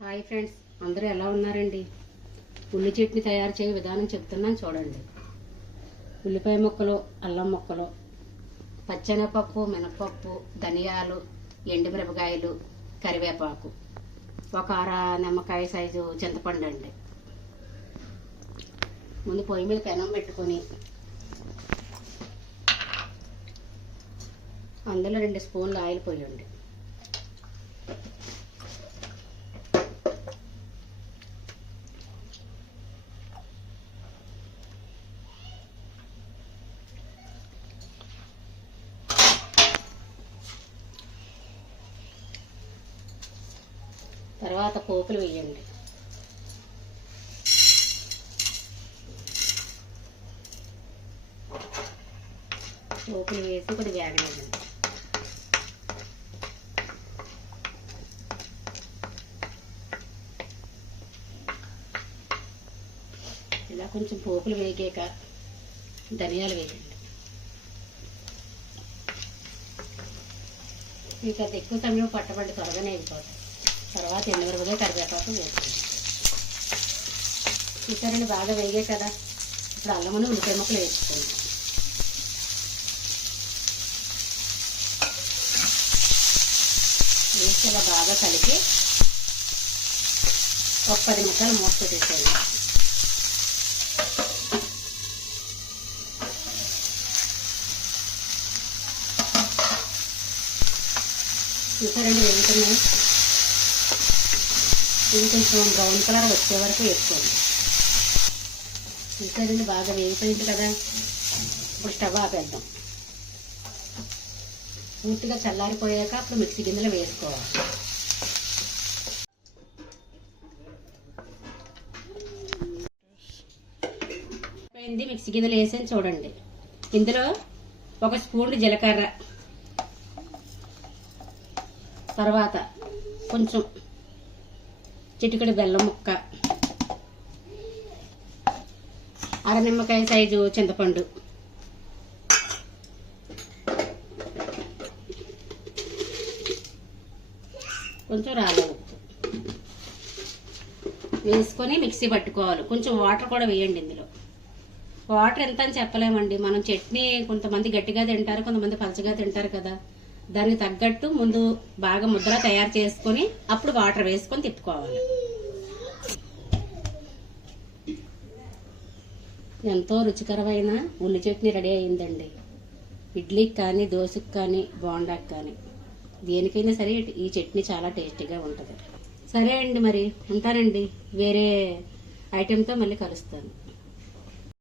Hi friends, అందరూ ఎలా ఉన్నారండి? ఉల్లి చట్నీ తయారు చేయ విధానం చెప్తున్నాను చూడండి. ఉల్లిపాయ ముక్కలు, అల్లం ముక్కలు, పచ్చెనగపప్పు, మినపప్పు, ధనియాలు, ఎండుమిరపకాయలు, కరివేపాకు, ఒక అర నిమ్మకాయ సైజు చింతపండు అండి. ముందు పొయ్యి మీద పెనం పెట్టుకొని అందులో 2 స్పూన్లు ఆయిల్ పోయండి. తర్వాత పోపులు వేయండి. పోపులు వేసి కొద్దిగా వేగనివ్వండి. ఇలా కొంచెం పోపులు వేగాక ధనియాలు వేయండి. మీకు అది ఎక్కువ సమయం పట్టబడి త్వరగానే అయిపోతుంది. తర్వాత ఎండుమిరపకాయ, కరివేపాకు వేసుకోండి. చూసారండి, బాగా వేగాయి కదా. ఇప్పుడు అల్లమును ఉల్లిపాయ ముక్కలు వేసుకోండి. వేసి ఇలా బాగా కలిపి ఒక 10 నిమిషాలు మూత పెట్టేసేయండి. చూసారండి, వేగుతున్నాయి. ఇది కొంచెం బ్రౌన్ కలర్ వచ్చే వరకు వేసుకోండి. చూసారండి, బాగా వేగిపోయింది కదా. ఇప్పుడు స్టవ్ ఆపేద్దాం. పూర్తిగా చల్లారిపోయాక అప్పుడు మిక్సీ గిన్నెలో వేసుకోవాలి. మిక్సీ గిన్నెలో వేసాను చూడండి. ఇందులో 1 స్పూన్ జీలకర్ర, తర్వాత కొంచెం చిటికెడు బెల్లం ముక్క, అర నిమ్మకాయ సైజు చింతపండు, కొంచెం రాళ్ళ ఉప్పు వేసుకొని మిక్సీ పట్టుకోవాలి. కొంచెం వాటర్ కూడా వేయండి. ఇందులో వాటర్ ఎంత అని చెప్పలేమండి. మనం చట్నీ కొంతమంది గట్టిగా తింటారు, కొంతమంది పలచగా తింటారు కదా. దానికి తగ్గట్టు ముందు బాగా ముద్ర తయారు చేసుకొని అప్పుడు వాటర్ వేసుకొని తిప్పుకోవాలి. ఎంతో రుచికరమైన ఉల్లి చట్నీ రెడీ అయిందండి. ఇడ్లీకి కానీ, దోశకి కానీ, బోండాకి కానీ, దేనికైనా సరే ఈ చట్నీ చాలా టేస్టీగా ఉంటుంది. సరే అండి, మరి ఉంటానండి. వేరే ఐటెంతో మళ్ళీ కలుస్తాను.